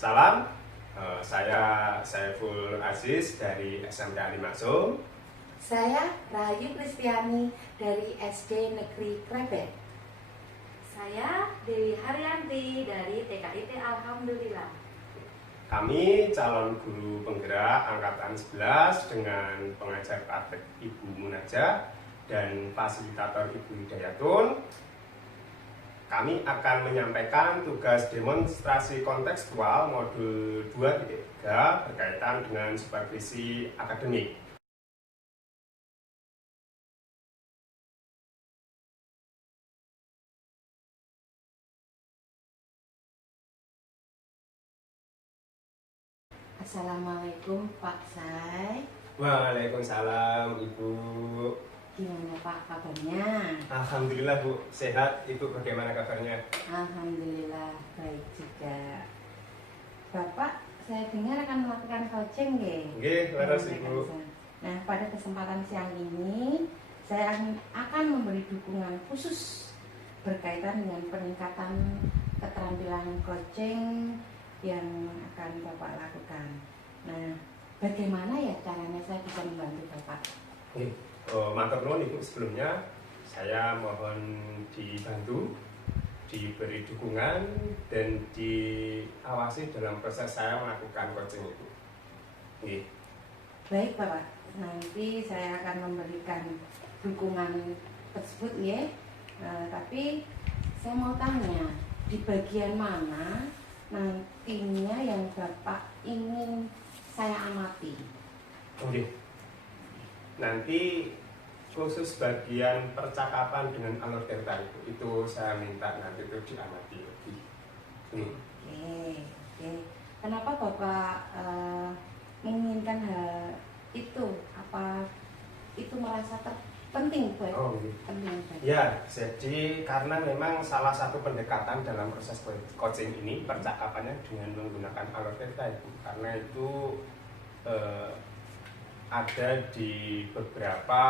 Salam, saya Saiful Aziz dari SMK Limaksum. Saya Rahayu Kristiani dari SD Negeri Krebet. Saya Dewi Haryanti dari TKIT Alhamdulillah. Kami calon guru penggerak angkatan 11 dengan pengajar praktek Ibu Munajah dan fasilitator Ibu Hidayatun. Kami akan menyampaikan tugas demonstrasi kontekstual modul 2.3 berkaitan dengan supervisi akademik. Assalamualaikum Pak Say. Waalaikumsalam Ibu. Gimana Pak kabarnya? Alhamdulillah Bu, sehat. Ibu bagaimana kabarnya? Alhamdulillah baik juga. Bapak, saya dengar akan melakukan coaching ya? Nggih, leres Ibu. Nah, pada kesempatan siang ini saya akan memberi dukungan khusus berkaitan dengan peningkatan keterampilan coaching yang akan Bapak lakukan. Nah, bagaimana ya caranya saya bisa membantu Bapak? Matur nuwun Ibu, sebelumnya saya mohon dibantu, diberi dukungan dan diawasi dalam proses saya melakukan coaching Ibu. Baik Bapak, nanti saya akan memberikan dukungan tersebut ya. Tapi saya mau tanya, di bagian mana nantinya yang Bapak ingin saya amati? Nanti khusus bagian percakapan dengan alur delta itu saya minta nanti itu diamati lebih. Oke. Kenapa Bapak menginginkan hal itu? Apa itu merasa penting buat? Penting. Ya, jadi karena memang salah satu pendekatan dalam proses coaching ini percakapannya dengan menggunakan alur delta itu, karena itu ada di beberapa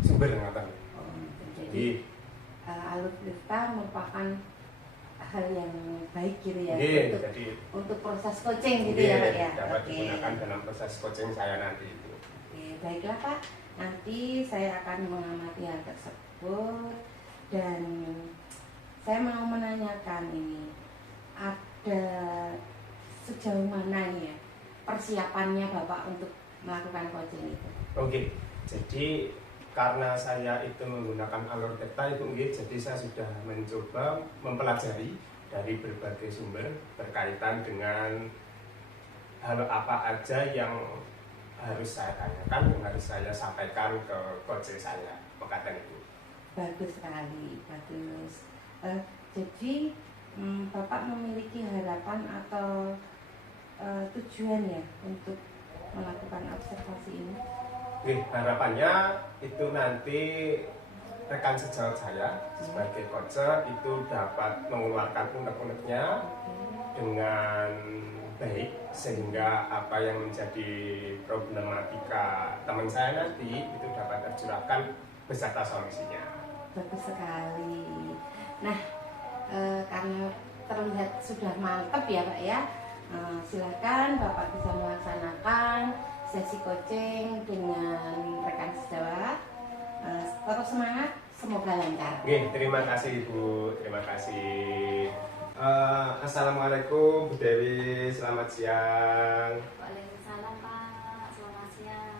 sumber ngatan. Jadi alur delta merupakan hal yang baik gitu ya, untuk proses coaching gitu ya Pak ya. Dapat digunakan dalam proses coaching saya nanti itu. Baiklah Pak, nanti saya akan mengamati hal tersebut dan saya mau menanyakan ini, ada sejauh mana ya persiapannya Bapak untuk melakukan coaching itu? Jadi karena saya itu menggunakan alur delta itu, jadi saya sudah mencoba mempelajari dari berbagai sumber berkaitan dengan hal apa aja yang harus saya tanyakan, yang harus saya sampaikan ke coach saya, makanya itu. Bagus sekali, bagus. Jadi Bapak memiliki harapan atau tujuan ya untuk melakukan observasi ini? Harapannya itu nanti rekan sejawat saya sebagai coach itu dapat mengeluarkan unek-uneknya dengan baik, sehingga apa yang menjadi problematika teman saya nanti itu dapat tercurahkan beserta solusinya. Bagus sekali. Nah, karena terlihat sudah mantap ya Pak ya, silakan Bapak bisa melaksanakan sesi coaching dengan rekan sejawat. Tetap semangat, semoga lancar. Terima kasih Ibu, terima kasih. Assalamualaikum Bu Dewi, selamat siang. Waalaikumsalam Pak, selamat siang.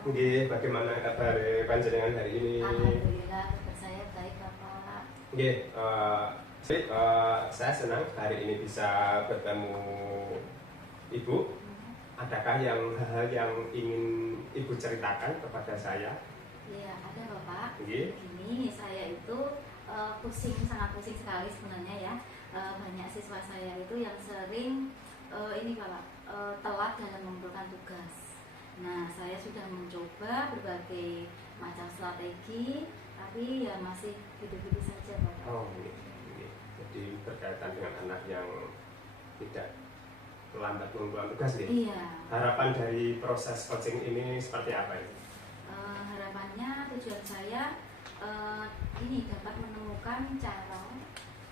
Bagaimana kabar panjenengan hari ini? Alhamdulillah, kabar saya baik Bapak. Saya senang hari ini bisa bertemu Ibu. Adakah hal-hal yang ingin Ibu ceritakan kepada saya? Iya, ada Bapak. Ini saya itu sangat pusing sekali sebenarnya ya. Banyak siswa saya itu yang sering telat dalam mengumpulkan tugas. Nah, saya sudah mencoba berbagai macam strategi, tapi ya masih gitu-gitu saja Bapak. Jadi berkaitan dengan anak yang tidak terlambat mengumpulkan tugas nih. Iya. Harapan dari proses coaching ini seperti apa ya? Harapannya, tujuan saya dapat menemukan cara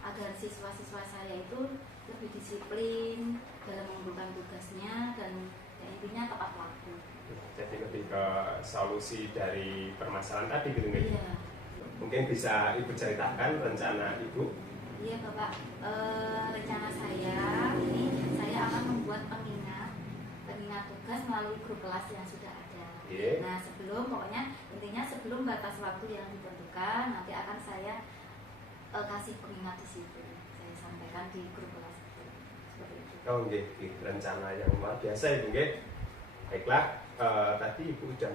agar siswa-siswa saya itu lebih disiplin, intinya tepat waktu. Jadi lebih ke solusi dari permasalahan tadi gitu nggak? Iya. Mungkin bisa Ibu ceritakan rencana Ibu. Iya Bapak, rencana saya ini saya akan membuat pengingat tugas melalui grup kelas yang sudah ada. Iya. Nah pokoknya intinya sebelum batas waktu yang ditentukan nanti akan saya kasih pengingat di situ. Saya sampaikan di grup kelas itu. Seperti itu. Oh nggih, rencana yang luar biasa Ibu nggih. Baiklah, tadi Ibu sudah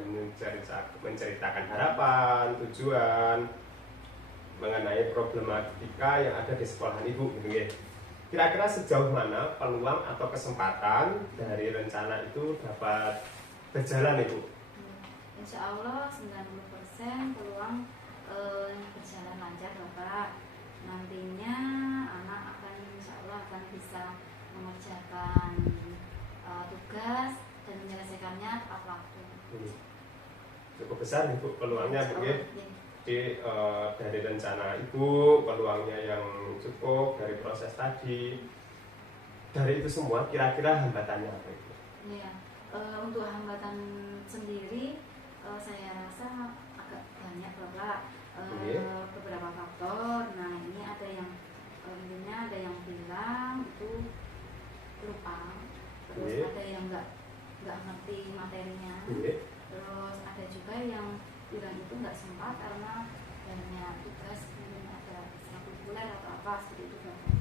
menceritakan harapan, tujuan mengenai problematika yang ada di sekolahan Ibu gitu nggih. Kira-kira sejauh mana peluang atau kesempatan dari rencana itu dapat berjalan Ibu? Insya Allah 90% peluang berjalan lancar Bapak. Nantinya anak akan insya Allah akan bisa mengerjakan tugas dan menyelesaikannya tepat waktu. Cukup besar Ibu peluangnya Bu nggih. Jadi dari rencana Ibu, peluangnya yang cukup dari proses tadi. Dari itu semua kira-kira hambatannya apa Ibu? Iya, untuk hambatan sendiri saya rasa agak banyak Bapak. Beberapa faktor. Nah ini ada yang intinya ada yang bilang itu lupa, terus ada yang nggak ngerti materinya, terus ada juga yang bilang itu nggak sempat karena banyak tugas, mungkin ada ekstrakurikuler atau apa seperti itu Bapak.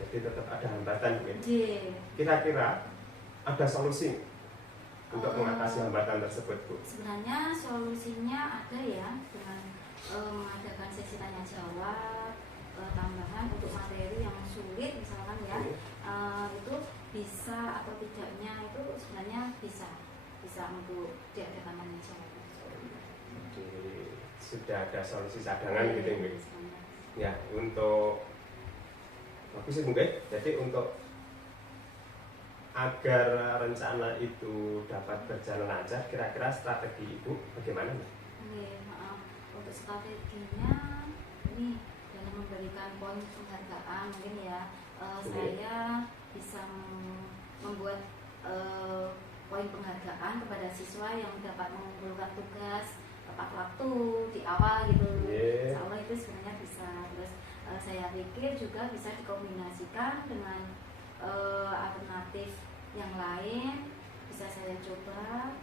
Jadi tetap ada hambatan mungkin. Iya. Kira-kira ada solusi untuk mengatasi hambatan tersebut Bu? Sebenarnya solusinya ada ya, dengan mengadakan sesi tanya jawab tambahan untuk materi yang sulit misalkan ya, itu bisa atau tidaknya itu sebenarnya bisa untuk diadakan tanya jawab. Jadi sudah ada solusi cadangan gitu ya. Ya, untuk bagus sih mungkin. Jadi untuk agar rencana itu dapat berjalan lancar, kira-kira strategi Ibu bagaimana? Untuk strateginya ini dalam memberikan poin penghargaan mungkin ya, saya bisa membuat poin penghargaan kepada siswa yang dapat mengumpulkan tugas tepat waktu di awal gitu. Insya Allah itu sebenarnya bisa. Terus saya pikir juga bisa dikombinasikan dengan alternatif yang lain. Bisa saya coba,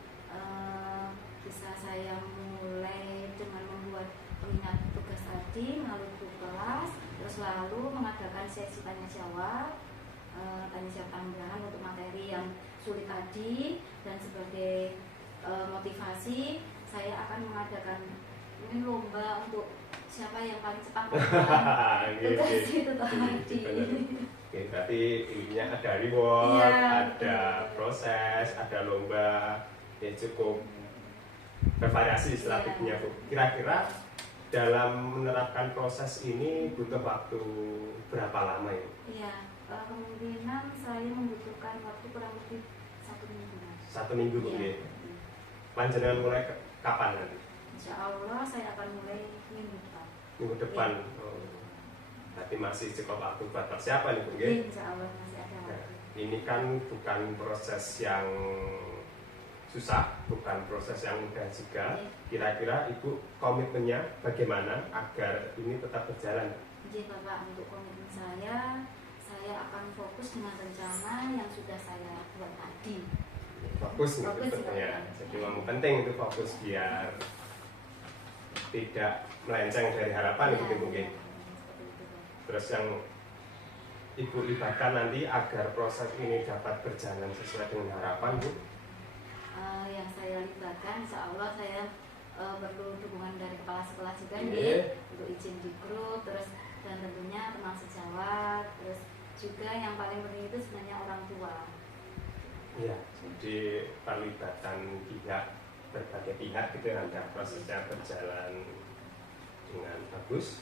bisa saya mulai dengan membuat pengingat tugas tadi melalui grup kelas, terus lalu mengadakan sesi tanya jawab tambahan untuk materi yang sulit tadi, dan sebagai motivasi saya akan mengadakan mungkin lomba untuk siapa yang paling cepat tugas itu tadi. Oke, berarti intinya ada reward, ada proses, ada lomba, ya cukup bervariasi strateginya Bu. Kira-kira dalam menerapkan proses ini butuh waktu berapa lama ya? Iya, kemungkinan saya membutuhkan waktu kurang lebih 1 minggu. 1 minggu Bu ya. Panjenengan mulai kapan nanti? Insya Allah saya akan mulai minggu depan. Minggu depan. Oh. Berarti masih cukup waktu buat persiapan Ibu ya? Insya Allah masih ada waktu. Nah, ini kan bukan proses yang susah, bukan proses yang mudah juga. Kira-kira Ibu komitmennya bagaimana agar ini tetap berjalan? Jadi Bapak, untuk komitmen saya akan fokus dengan rencana yang sudah saya buat tadi. Fokus ya. Jadi memang penting itu fokus biar tidak melenceng dari harapan gitu mungkin. Terus yang Ibu libatkan nanti agar proses ini dapat berjalan sesuai dengan harapan Bu? Yang saya libatkan, insya Allah saya perlu dukungan dari kepala sekolah juga untuk izin di grup, terus dan tentunya teman sejawat, terus juga yang paling penting itu sebenarnya orang tua. Iya, jadi perlibatan berbagai pihak gitu agar prosesnya berjalan dengan bagus.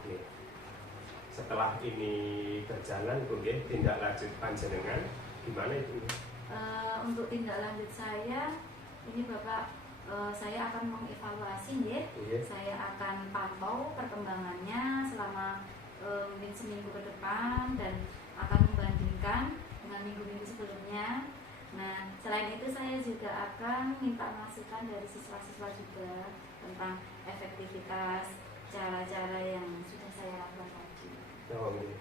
Oke. Setelah ini berjalan, mungkin tindak lanjut panjenengan gimana itu? Untuk tindak lanjut saya, ini Bapak, saya akan mengevaluasi ya. Saya akan pantau perkembangannya selama mungkin seminggu ke depan, dan akan membandingkan dengan minggu-minggu sebelumnya. Nah, selain itu saya juga akan minta masukan dari siswa-siswa juga tentang efektivitas cara-cara yang sudah saya lakukan tadi. Oh, ini.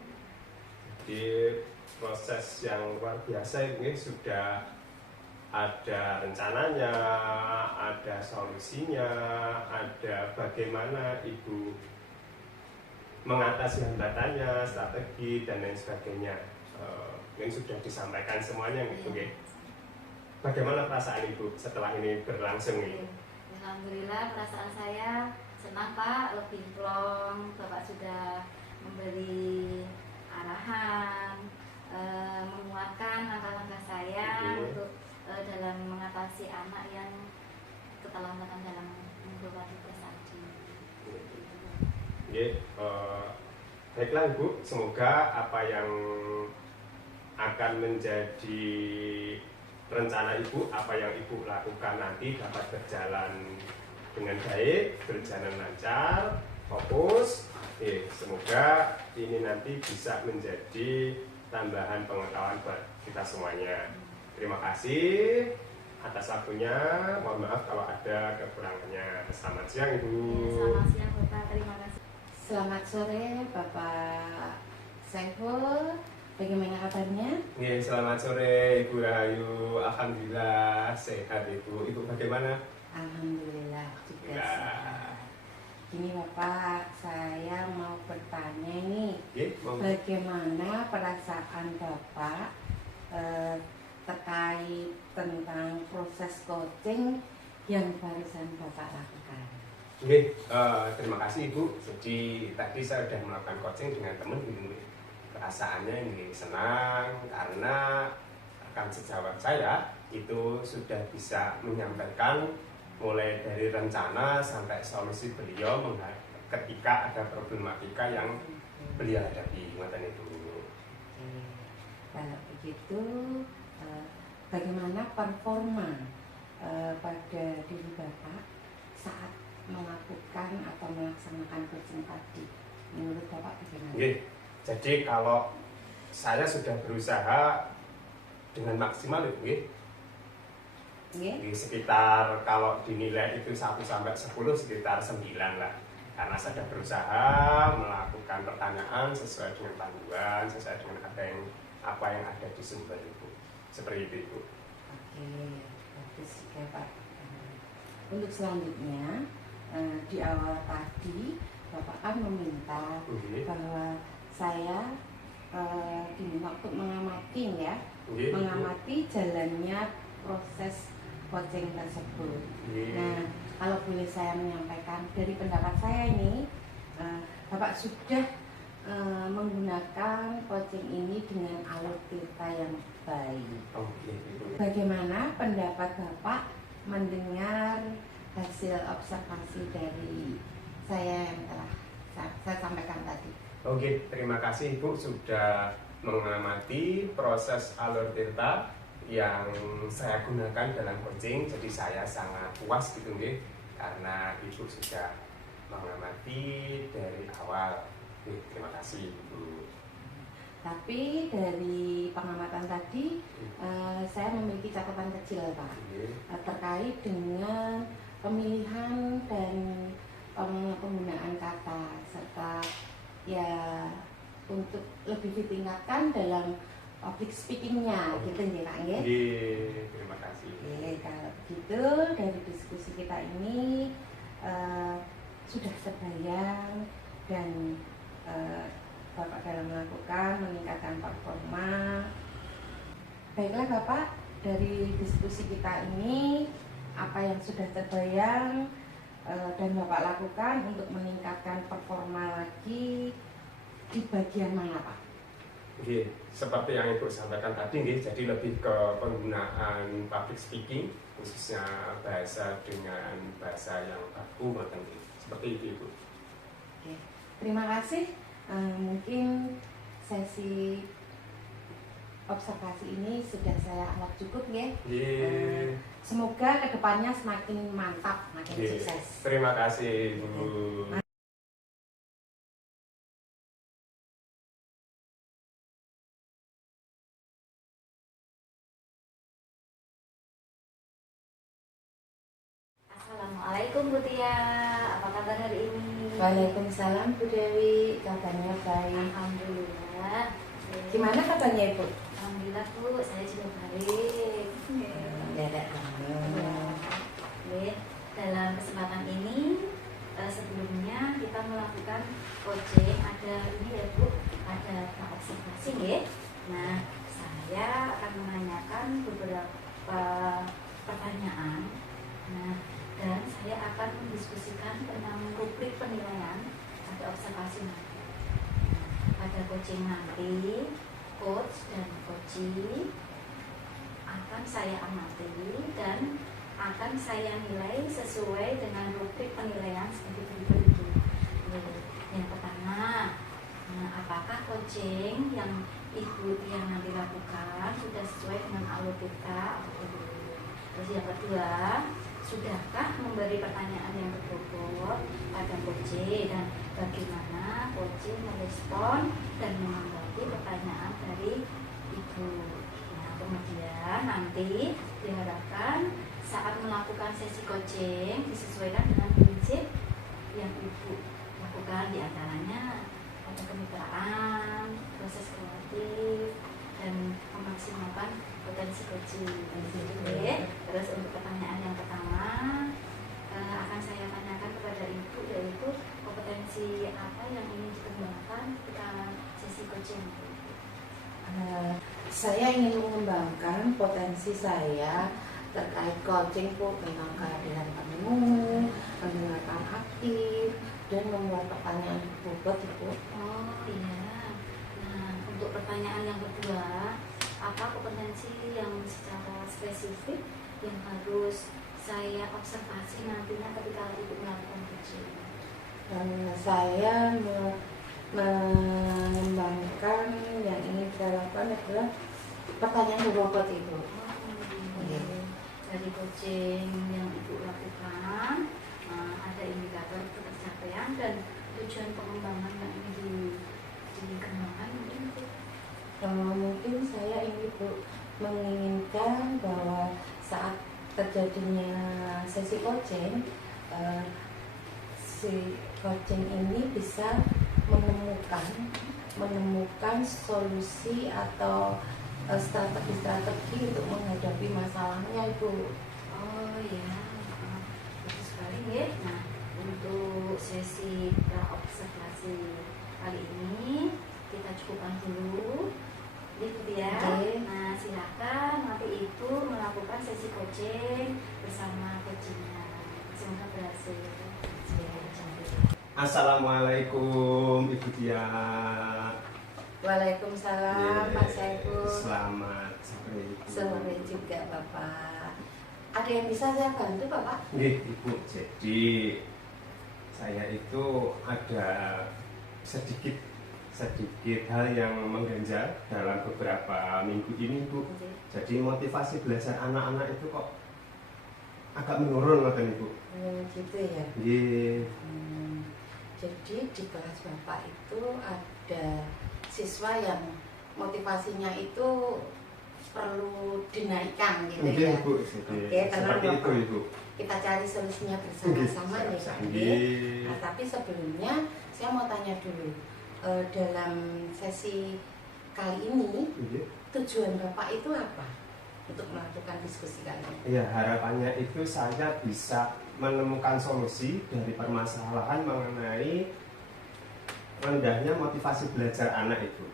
Jadi proses yang luar biasa ini sudah ada rencananya, ada solusinya, ada bagaimana Ibu mengatasi hambatannya, strategi dan lain sebagainya. Ini sudah disampaikan semuanya gitu, Iya. Bagaimana perasaan Ibu setelah ini berlangsung ini? Alhamdulillah perasaan saya senang Pak, lebih plong. Bapak sudah memberi arahan, menguatkan langkah-langkah saya untuk dalam mengatasi anak yang keterlambatan dalam mengelola tugas tadi. Baiklah Ibu, semoga apa yang akan menjadi rencana Ibu, apa yang Ibu lakukan nanti dapat berjalan dengan baik, berjalan lancar, fokus. Semoga ini nanti bisa menjadi tambahan pengetahuan buat kita semuanya. Terima kasih atas waktunya. Mohon maaf kalau ada kekurangannya. Selamat siang Ibu. Selamat siang Bapak, terima kasih. Selamat sore Bapak Saiful, bagaimana kabarnya? Selamat sore Ibu Rahayu. Alhamdulillah sehat Ibu. Ibu bagaimana? Alhamdulillah juga Ya. sehat. Gini Bapak, saya mau bertanya nih, Mau. bagaimana perasaan Bapak terkait tentang proses coaching yang barusan Bapak lakukan? Terima kasih Ibu. Jadi tadi saya sudah melakukan coaching dengan teman ini. Perasaannya ini senang karena rekan sejawat saya itu sudah bisa menyampaikan mulai dari rencana sampai solusi beliau ketika ada problematika yang beliau hadapi. Ngoten itu. Kalau begitu, bagaimana performa pada diri Bapak saat melakukan atau melaksanakan coaching tadi? Menurut Bapak bagaimana? Jadi kalau saya sudah berusaha dengan maksimal Ibu, sekitar kalau dinilai itu 1 sampai 10 sekitar 9 lah. Karena saya sudah berusaha melakukan pertanyaan sesuai dengan panduan, sesuai dengan apa yang ada di sumber itu. Seperti itu Ibu. Oke, bagus juga Pak. Untuk selanjutnya, di awal tadi Bapak kan meminta bahwa saya diminta untuk mengamati ya, mengamati jalannya proses coaching tersebut. Nah, kalau boleh saya menyampaikan dari pendapat saya ini, Bapak sudah menggunakan coaching ini dengan alur tirta yang baik. Bagaimana pendapat Bapak mendengar hasil observasi dari saya yang telah saya sampaikan tadi? Terima kasih Ibu sudah mengamati proses alur tirta yang saya gunakan dalam coaching. Jadi saya sangat puas gitu karena Ibu sudah mengamati dari awal. Terima kasih Ibu. Tapi dari pengamatan tadi saya memiliki catatan kecil Pak, terkait dengan pemilihan dan penggunaan kata serta ya untuk lebih ditingkatkan dalam public speakingnya gitu ya Pak ya. Terima kasih. Kalau begitu dari diskusi kita ini sudah terbayang dan Bapak dalam melakukan meningkatkan performa. Baiklah Bapak, dari diskusi kita ini apa yang sudah terbayang dan Bapak lakukan untuk meningkatkan performa lagi di bagian mana Pak? Seperti yang Ibu sampaikan tadi, jadi lebih ke penggunaan public speaking, khususnya bahasa dengan bahasa yang baku, seperti itu Ibu. Terima kasih. Mungkin sesi observasi ini sudah saya anggap cukup ya. Semoga kedepannya semakin mantap, makin sukses. Terima kasih Bu. Bu Tia, apa kabar hari ini? Waalaikumsalam Bu Dewi, kabarnya baik. Alhamdulillah. Gimana kabarnya Ibu? Alhamdulillah Bu, saya juga baik. Dedek kamu. Oke, dalam kesempatan ini sebelumnya kita melakukan coaching, ada ini ya Bu, ada observasi ya. Nah, saya akan menanyakan beberapa pertanyaan. Nah, dan saya akan mendiskusikan tentang rubrik penilaian atau observasi nanti. Pada coaching nanti, coach dan coachee akan saya amati dan akan saya nilai sesuai dengan rubrik penilaian seperti berikut itu. Yang pertama, apakah coaching yang Ibu yang nanti lakukan sudah sesuai dengan alur kita atau belum? Terus yang kedua, sudahkah memberi pertanyaan yang berbobot pada coaching dan bagaimana coaching merespon dan menanggapi pertanyaan dari Ibu? Nah, kemudian nanti diharapkan saat melakukan sesi coaching disesuaikan dengan prinsip yang Ibu lakukan, diantaranya ada kemitraan, proses kreatif, dan memaksimalkan potensi coaching. Oke. Terus untuk pertanyaan yang pertama akan saya tanyakan kepada Ibu, yaitu kompetensi apa yang ingin dikembangkan ketika sesi coaching. Saya ingin mengembangkan potensi saya terkait coaching Bu, tentang kehadiran penemu, mendengarkan aktif, dan membuat pertanyaan berbobot Ibu. Oh iya. Nah, untuk pertanyaan yang kedua, apa kompetensi yang secara spesifik yang harus saya observasi nantinya ketika Ibu melakukan coaching? Saya mengembangkan yang ingin saya lakukan adalah pertanyaan berbobot Ibu. Dari coaching yang Ibu lakukan, ada indikator pencapaian dan tujuan pengembangan yang ingin dikembangkan mungkin itu. Mungkin saya ingin Bu menginginkan bahwa saat terjadinya sesi coaching, si coaching ini bisa menemukan solusi atau strategi-strategi untuk menghadapi masalahnya Ibu. Oh ya, bagus sekali ya. Nah, untuk sesi observasi kali ini kita cukupkan dulu, gitu ya. Okay. Nah, silakan nanti itu melakukan sesi coaching bersama coachingnya. Semoga berhasil. Assalamualaikum Ibu Tia. Waalaikumsalam Pak Saiful. Selamat sore Ibu. Sore juga Bapak. Ada yang bisa saya bantu Bapak? Nggih, Ibu. Jadi saya itu ada sedikit hal yang mengganjal dalam beberapa minggu ini Bu. Jadi motivasi belajar anak-anak itu kok agak menurun ngoten Ibu. Gitu ya. Nggih. Jadi di kelas Bapak itu ada siswa yang motivasinya itu perlu dinaikkan gitu Nggih, ya. Bu. Oke, Seperti itu Bapak. Ibu. Kita cari solusinya bersama-sama Nggih, nih Pak. nggih. Nah, tapi sebelumnya saya mau tanya dulu, dalam sesi kali ini Nggih. tujuan Bapak itu apa untuk melakukan diskusi kali ini? Ya, harapannya itu saya bisa menemukan solusi dari permasalahan mengenai rendahnya motivasi belajar anak itu.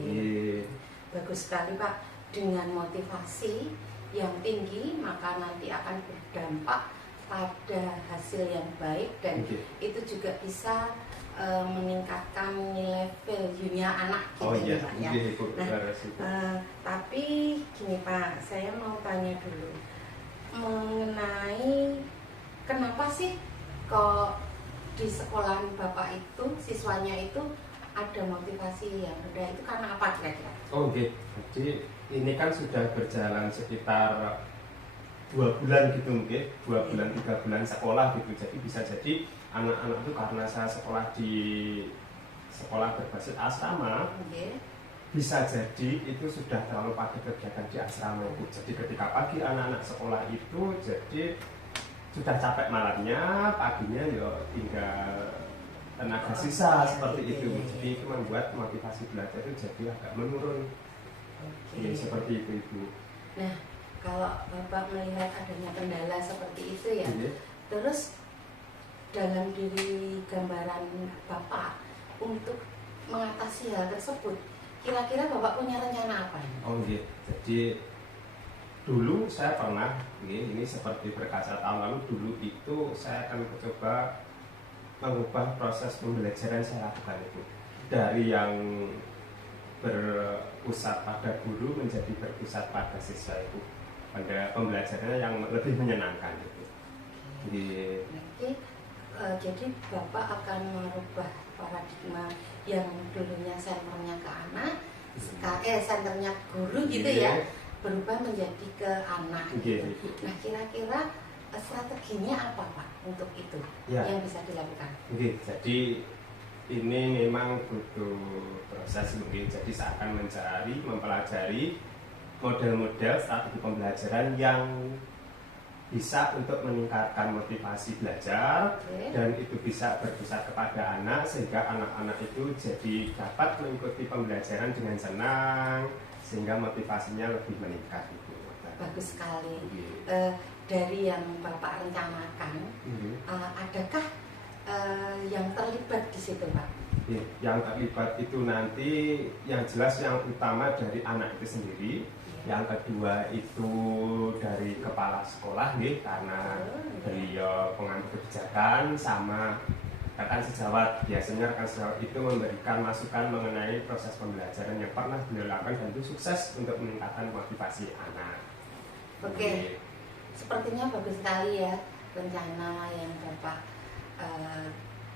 Oke. Bagus sekali Pak. Dengan motivasi yang tinggi maka nanti akan berdampak pada hasil yang baik dan Oke. itu juga bisa meningkatkan nilai value-nya anak gitu Oh iya, ya Pak ya. nggih, Ibu. Nah, Laras itu. Tapi gini Pak, saya mau tanya dulu mengenai kenapa sih kok di sekolah Bapak itu siswanya itu ada motivasi yang rendah, itu karena apa kira-kira? Oh oke, jadi ini kan sudah berjalan sekitar 2 bulan gitu mungkin, 2 bulan 3 bulan sekolah gitu. Jadi bisa jadi anak-anak itu karena saya sekolah di sekolah berbasis asrama, bisa jadi itu sudah terlalu pakai kegiatan di asrama itu. Jadi ketika pagi anak-anak sekolah itu jadi sudah capek malamnya, paginya ya tinggal tenaga sisa seperti itu. Jadi itu membuat motivasi belajar itu jadi agak menurun. Ya, seperti itu Ibu. Nah, kalau Bapak melihat adanya kendala seperti itu ya, Iya. terus dalam diri gambaran Bapak untuk mengatasi hal tersebut, kira-kira Bapak punya rencana apa? Oh iya, jadi dulu saya pernah, ini seperti berkaca tahun lalu, dulu itu saya akan mencoba mengubah proses pembelajaran saya lakukan itu dari yang berpusat pada guru menjadi berpusat pada siswa itu, pada pembelajarannya yang lebih menyenangkan gitu. Jadi Bapak akan merubah paradigma yang dulunya senternya ke anak, senternya guru gitu ya, berubah menjadi ke anak gitu. Nah, kira-kira strateginya apa Pak untuk itu yang bisa dilakukan? Jadi ini memang butuh proses mungkin. Jadi saya akan mencari, mempelajari model-model strategi pembelajaran yang bisa untuk meningkatkan motivasi belajar, dan itu bisa berpusat kepada anak sehingga anak-anak itu jadi dapat mengikuti pembelajaran dengan senang sehingga motivasinya lebih meningkat itu. Bagus sekali. Dari yang Bapak rencanakan, adakah yang terlibat di situ Pak? Yang terlibat itu nanti yang jelas yang utama dari anak itu sendiri. Yang kedua itu dari kepala sekolah nih, karena beliau pengambil kebijakan, sama rekan sejawat. Biasanya rekan sejawat itu memberikan masukan mengenai proses pembelajaran yang pernah beliau lakukan dan itu sukses untuk meningkatkan motivasi anak. Oke, sepertinya bagus sekali ya rencana yang Bapak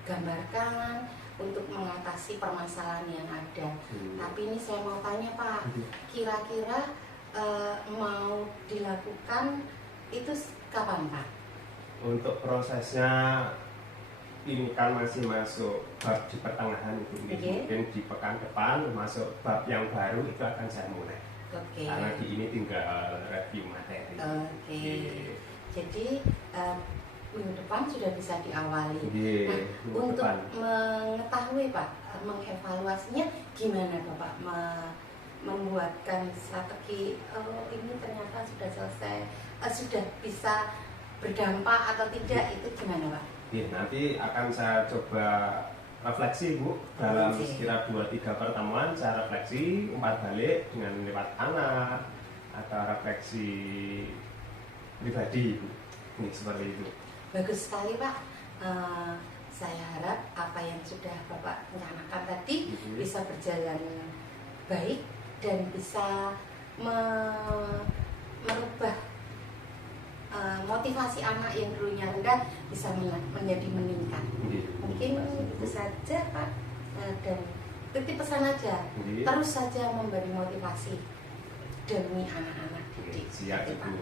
gambarkan untuk mengatasi permasalahan yang ada. Tapi ini saya mau tanya Pak, kira-kira mau dilakukan itu kapan Pak? Untuk prosesnya ini kan masih masuk bab di pertengahan itu, mungkin di pekan depan masuk bab yang baru itu akan saya mulai. Karena di ini tinggal review materi. Jadi minggu depan sudah bisa diawali. Untuk mengetahui Pak, mengevaluasinya gimana Bapak membuatkan strategi ini ternyata sudah selesai, sudah bisa berdampak atau tidak, itu gimana Pak? Nanti akan saya coba refleksi Bu, dalam sekira 2-3 pertemuan saya refleksi, umpat balik dengan lewat anak atau refleksi pribadi Bu. Ini seperti itu. Bagus sekali Pak. Saya harap apa yang sudah Bapak rencanakan tadi bisa berjalan baik dan bisa merubah motivasi anak yang dulunya rendah bisa menjadi meningkat. Mungkin itu saja Pak, dan titip pesan aja, terus saja memberi motivasi demi anak-anak didik. Siap Ibu.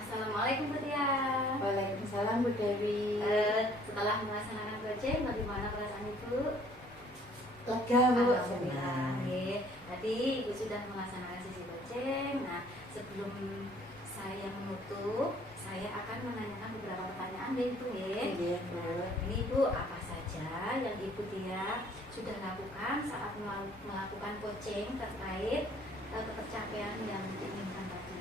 Assalamualaikum Bu Tia. Waalaikumsalam Bu Dewi. Setelah melaksanakan coaching, bagaimana perasaan Ibu? Lega Bu. Tadi Ibu sudah melaksanakan sesi coaching. Nah, sebelum saya menutup, saya akan menanyakan beberapa pertanyaan dari Ibu ya. Ini Ibu, apa saja yang Ibu Tia sudah lakukan saat melakukan coaching terkait ketercapaian yang diinginkan tadi?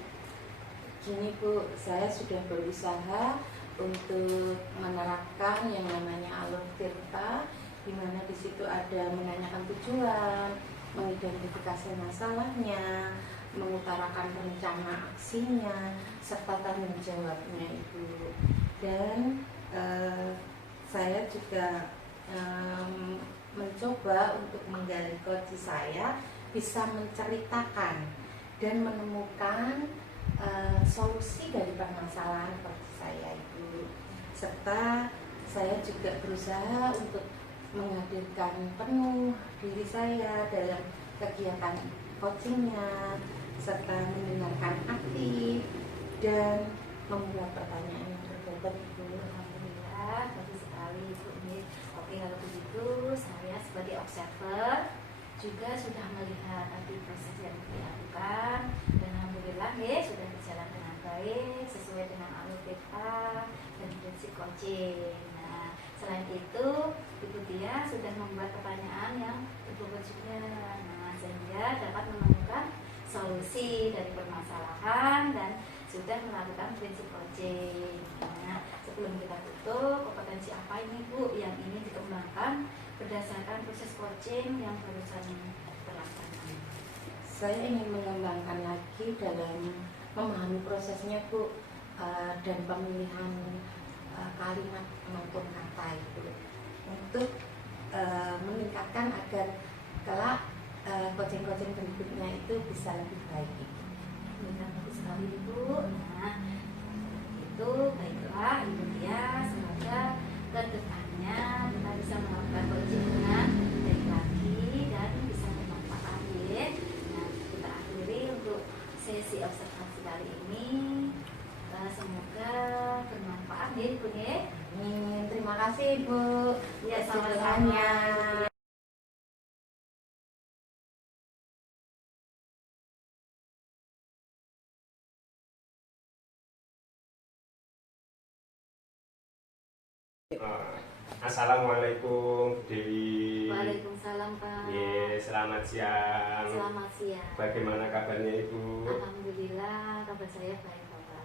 Gini Bu, saya sudah berusaha untuk menerapkan yang namanya alur tirta, di mana di situ ada menanyakan tujuan, mengidentifikasi masalahnya, mengutarakan rencana aksinya, serta tanggung jawabnya Ibu. Dan saya juga mencoba untuk menggali coach saya bisa menceritakan dan menemukan solusi dari permasalahan coach saya Ibu. Serta saya juga berusaha untuk menghadirkan penuh diri saya dalam kegiatan coachingnya, serta mendengarkan aktif dan membuat pertanyaan yang berbobot Ibu. Alhamdulillah, bagus sekali Ibu ini. Oke, kalau begitu saya sebagai observer juga sudah melihat tadi proses yang dilakukan dan alhamdulillah ya sudah berjalan dengan baik sesuai dengan alur peta dan prinsip coaching. Nah, selain itu Ibu Tia sudah membuat pertanyaan yang berbobot juga, nah sehingga dapat menemukan solusi dari permasalahan dan sudah melakukan prinsip coaching. Nah, sebelum kita tutup, kompetensi apa ini Bu yang ini dikembangkan berdasarkan proses coaching yang barusan terlaksana? Saya ingin mengembangkan lagi dalam memahami prosesnya Bu, dan pemilihan kalimat maupun kata itu untuk meningkatkan agar kelak coaching-coaching berikutnya itu bisa lebih baik. Bagus sekali Ibu. Nah, itu baiklah Ibu Tia, semoga ke depannya kita bisa melakukan coaching dengan baik lagi dan bisa bermanfaat ya. Nah, kita akhiri untuk sesi observasi kali ini. Semoga bermanfaat ya Ibu ya. Amin. Terima kasih Ibu. Ya, Kesimpulannya. sama-sama. Assalamualaikum Dewi. Waalaikumsalam Pak. Selamat siang. Selamat siang. Bagaimana kabarnya Ibu? Alhamdulillah kabar saya baik Bapak.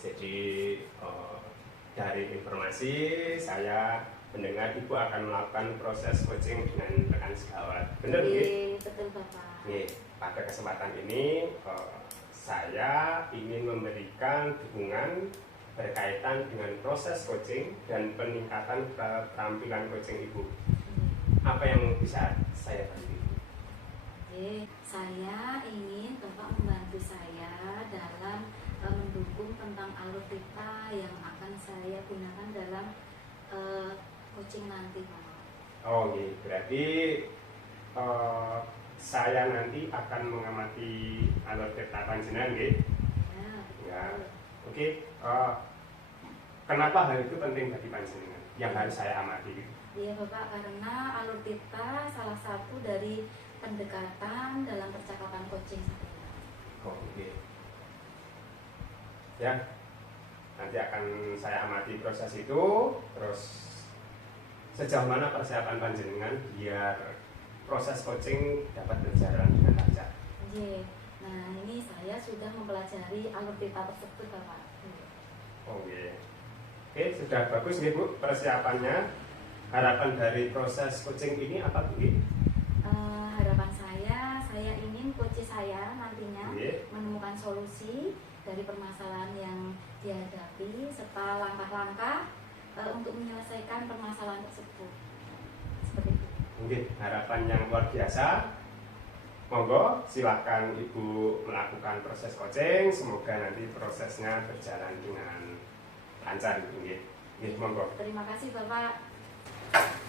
Jadi dari informasi saya mendengar Ibu akan melakukan proses coaching dengan rekan sejawat. Benar nggih? Betul Bapak. Pada kesempatan ini saya ingin memberikan dukungan berkaitan dengan proses coaching dan peningkatan keterampilan coaching Ibu. Apa yang bisa saya bantu? Saya ingin Bapak membantu saya dalam mendukung tentang alur pita yang akan saya gunakan dalam coaching nanti Pak. Oh iya, berarti saya nanti akan mengamati alur peta panjenengan nggih. Ya. Oke, kenapa hal itu penting bagi panjenengan yang harus saya amati? Iya Bapak, karena alur pita salah satu dari pendekatan dalam percakapan coaching saya. Oh, oke. Ya, nanti akan saya amati proses itu. Terus sejauh mana persiapan panjenengan biar proses coaching dapat berjalan dengan lancar? Iya. Nah, ini saya sudah mempelajari alur pita tersebut Bapak. Oke. Oke, sudah bagus nih Bu persiapannya. Harapan dari proses coaching ini apa Bu? Harapan saya ingin coach saya nantinya menemukan solusi dari permasalahan yang dihadapi serta langkah-langkah untuk menyelesaikan permasalahan tersebut. Seperti itu. Mungkin harapan yang luar biasa. Monggo silahkan Ibu melakukan proses coaching. Semoga nanti prosesnya berjalan dengan lancar. Monggo. Terima kasih Bapak.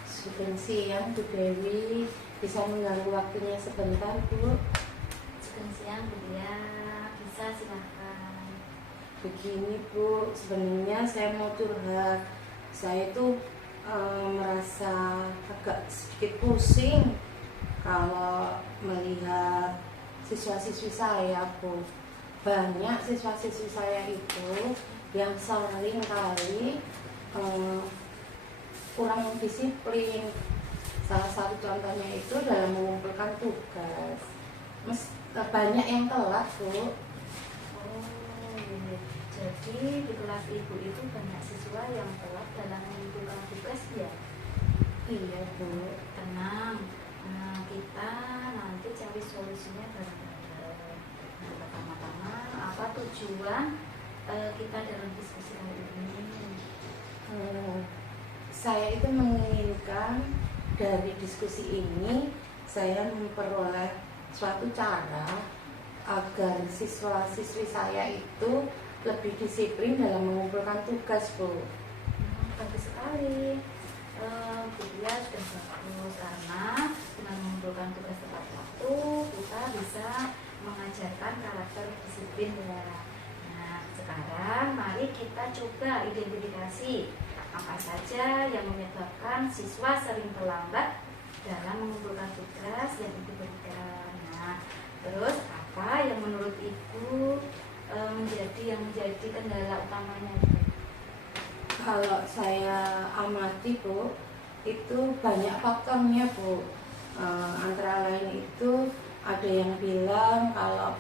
Sugeng siang Bu Dewi, bisa mengganggu waktunya sebentar Bu? Sugeng siang Bu Tia, bisa silahkan. Begini Bu, sebenarnya saya mau curhat. Saya itu merasa agak sedikit pusing kalau melihat siswa-siswi saya Bu. Banyak siswa-siswi saya itu yang sering kali kurang disiplin. Salah satu contohnya itu dalam mengumpulkan tugas. Banyak yang telat Bu. Jadi di kelas Ibu itu banyak siswa yang telat dalam mengumpulkan tugas ya? Iya Bu. Tenang, kita nanti cari solusinya bareng-bareng. Nah, pertama-tama apa tujuan kita dalam diskusi kali ini? Saya itu menginginkan dari diskusi ini saya memperoleh suatu cara agar siswa-siswi saya itu lebih disiplin dalam mengumpulkan tugas Bu. Bagus sekali. Dia sudah bagus karena dengan mengumpulkan tugas tepat waktu kita bisa mengajarkan karakter disiplin ya. Nah, sekarang mari kita coba identifikasi apa saja yang menyebabkan siswa sering terlambat dalam mengumpulkan tugas yang diberikan. Nah, terus apa yang menurut Ibu menjadi tadi Bu, itu banyak faktornya Bu. Antara lain itu ada yang bilang kalau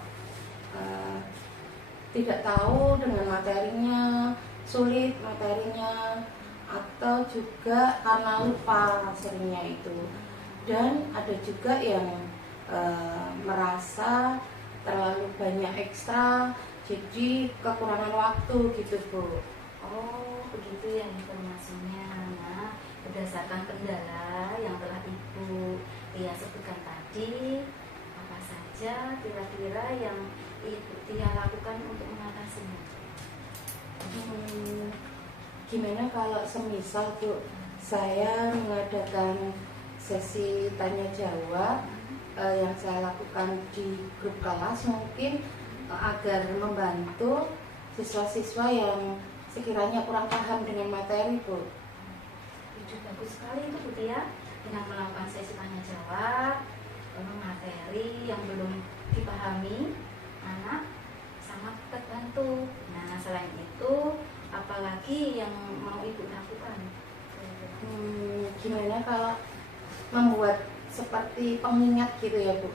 tidak tahu dengan materinya, sulit materinya, atau juga karena lupa seringnya itu. Dan ada juga yang merasa terlalu banyak ekstra, jadi kekurangan waktu gitu Bu. Oh, begitu ya informasinya. Nah, berdasarkan kendala yang telah Ibu Tia sebutkan tadi, apa saja kira-kira yang Ibu Tia lakukan untuk mengatasinya? Gimana kalau semisal Bu, saya mengadakan sesi tanya jawab yang saya lakukan di grup kelas mungkin agar membantu siswa-siswa yang sekiranya kurang paham dengan materi Bu. Itu bagus sekali itu Bu Tia, dengan melakukan sesi tanya jawab materi yang belum dipahami anak sangat terbantu. Nah, selain itu apalagi yang mau Ibu lakukan? Gimana kalau membuat seperti pengingat gitu ya Bu.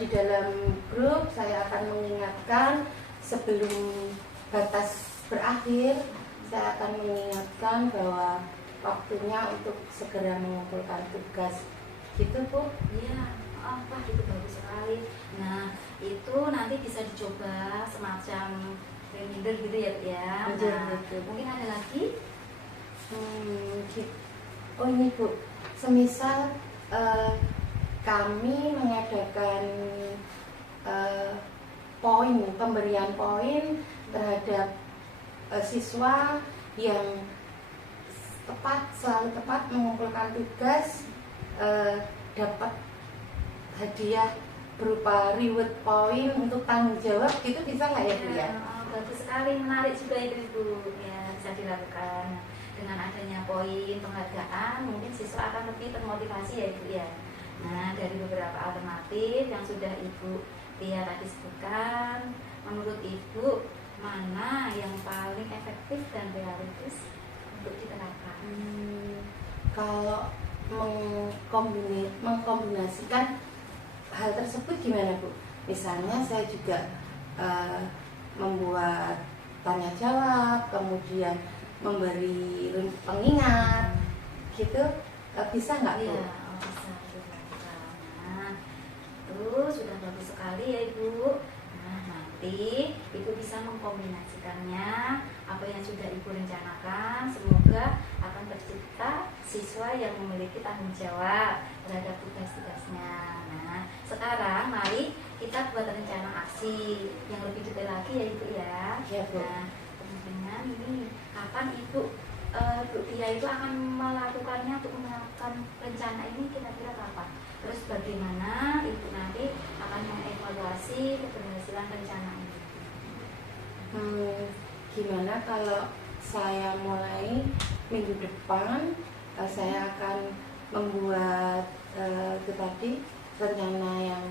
Di dalam grup saya akan mengingatkan sebelum batas berakhir, saya akan mengingatkan bahwa waktunya untuk segera mengumpulkan tugas gitu Bu. Iya, wah itu bagus sekali. Nah, itu nanti bisa dicoba semacam reminder gitu ya Bu ya. Nah, mungkin ada lagi? Oh ini Bu, semisal kami mengadakan pemberian poin terhadap siswa yang selalu tepat mengumpulkan tugas, dapat hadiah berupa reward poin untuk tanggung jawab, gitu bisa nggak ya Bu ya? Bagus sekali, menarik juga itu Ibu ya, bisa dilakukan. Dengan adanya poin penghargaan mungkin siswa akan lebih termotivasi ya Ibu ya. Nah, dari beberapa alternatif yang sudah Ibu Tia tadi sebutkan, menurut Ibu mana yang paling efektif dan realistis untuk diterapkan? Kalau mengkombinasikan hal tersebut gimana Bu? Misalnya saya juga membuat tanya jawab, kemudian memberi pengingat, gitu, bisa nggak Bu? Iya, bisa. Nah, itu sudah bagus sekali ya Ibu. Nah, nanti Ibu bisa mengkombinasikannya apa yang sudah Ibu rencanakan. Semoga akan tercipta siswa yang memiliki tanggung jawab terhadap tugas-tugasnya. Nah, sekarang mari kita buat rencana aksi yang lebih detail lagi ya Ibu ya. Ya Bu. Nah, kemungkinan ini kapan Ibu Bu Tia itu akan melakukannya untuk melakukan rencana ini kira-kira kapan? Terus bagaimana Ibu nanti akan mengevaluasi keberhasilan rencana ini? Gimana kalau saya mulai minggu depan, saya akan membuat itu tadi rencana yang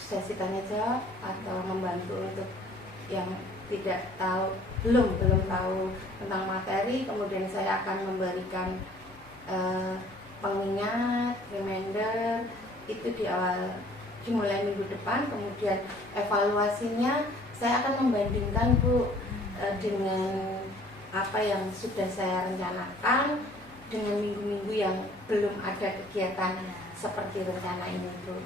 sesi tanya jawab atau membantu untuk yang tidak tahu, belum tahu tentang materi, kemudian saya akan memberikan pengingat, reminder itu dimulai minggu depan. Kemudian evaluasinya saya akan membandingkan Bu dengan apa yang sudah saya rencanakan dengan minggu-minggu yang belum ada kegiatan seperti rencana ini Bu.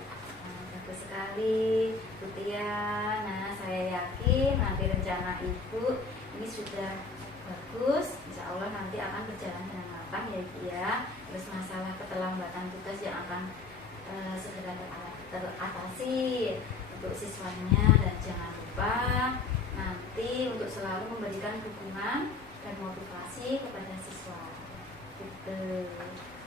Bagus sekali Bu Tia. Nah, saya yakin nanti rencana Ibu ini sudah bagus, insya Allah nanti akan berjalan dengan matang ya Ibu ya. Terus masalah keterlambatan tugas yang akan segera teratasi untuk siswanya, dan jangan lupa nanti untuk selalu memberikan dukungan dan motivasi kepada siswa gitu.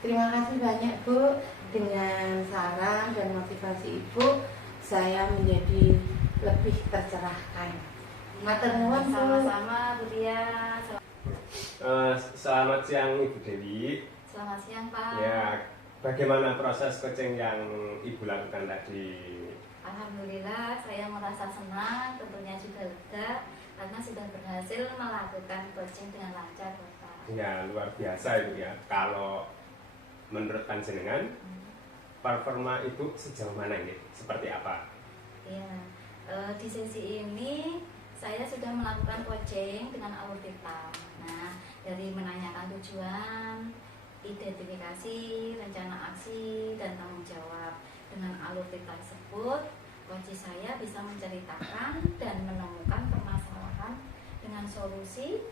Terima kasih banyak Bu. Dengan saran dan motivasi Ibu, saya menjadi lebih tercerahkan. Matur nuwun Bu. Sama-sama Bu Tia. Selamat siang Ibu Dewi. Selamat siang Pak. Ya, bagaimana proses coaching yang Ibu lakukan tadi? Alhamdulillah saya merasa senang, tentunya juga lega karena sudah berhasil melakukan coaching dengan lancar Bapak. Ya, luar biasa itu ya. Kalau menurut panjenengan, performa itu sejauh mana ini? Seperti apa? Ya, di sesi ini saya sudah melakukan coaching dengan alur hitam. Nah, dari menanyakan tujuan, identifikasi, rencana aksi, dan tanggung jawab. Dengan alur hitam tersebut, coach saya bisa menceritakan dan menemukan permasalahan dengan solusi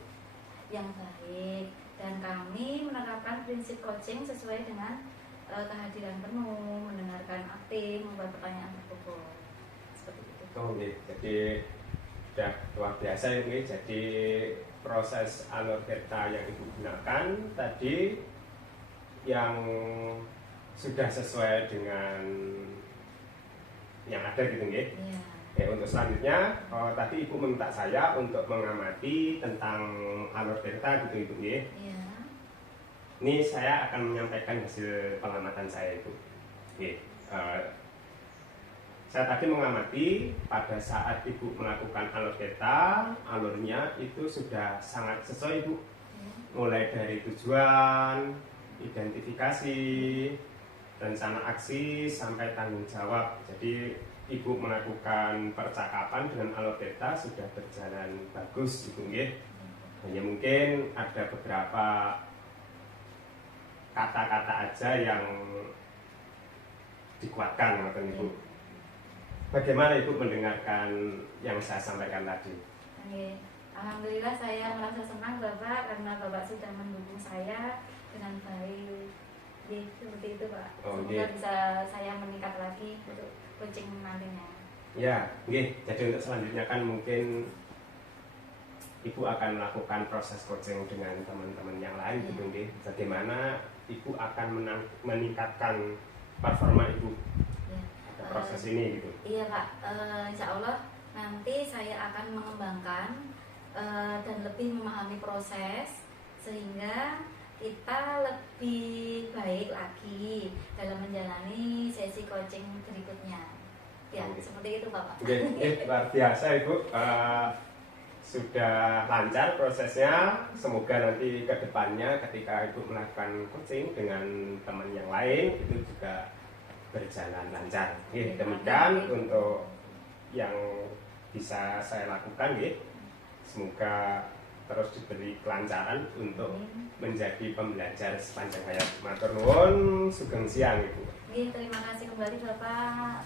yang baik, dan kami menerapkan prinsip coaching sesuai dengan kehadiran penuh, mendengarkan aktif, membuat pertanyaan tertutup seperti itu. Oh, iya. Jadi sudah luar biasa ini. Jadi proses alur beta yang ibu gunakan tadi yang sudah sesuai dengan yang ada gitu nggih. Iya. Untuk selanjutnya, tadi Ibu meminta saya untuk mengamati tentang alur delta gitu Ibu ya. Iya. Ini saya akan menyampaikan hasil pengamatan saya Ibu. Saya tadi mengamati pada saat Ibu melakukan alur delta, alurnya itu sudah sangat sesuai Ibu. Mulai dari tujuan, identifikasi, rencana aksi, sampai tanggung jawab. Jadi Ibu melakukan percakapan dengan alur delta sudah berjalan bagus Ibu nggih. Hanya mungkin ada beberapa kata-kata aja yang dikuatkan ngoten Ibu. Bagaimana Ibu mendengarkan yang saya sampaikan tadi? Oke. Alhamdulillah saya merasa senang Bapak karena Bapak sudah mendukung saya dengan baik. Seperti itu Pak. Semoga bisa saya meningkat lagi untuk coaching nantinya. Ya, jadi untuk selanjutnya kan mungkin Ibu akan melakukan proses coaching dengan teman-teman yang lain gitu nggih. Bagaimana Ibu akan meningkatkan performa Ibu pada proses ini gitu. Iya Pak, insya Allah nanti saya akan mengembangkan dan lebih memahami proses sehingga kita lebih baik lagi dalam menjalani sesi coaching berikutnya. Ya, seperti itu Bapak. Luar biasa Ibu. Sudah lancar prosesnya. Semoga nanti ke depannya ketika Ibu melakukan coaching dengan teman yang lain itu juga berjalan lancar. Demikian untuk yang bisa saya lakukan. Semoga terus diberi kelancaran untuk menjadi pembelajar sepanjang hayat. Matur nuwun, sugeng siang Ibu. Terima kasih kembali Bapak.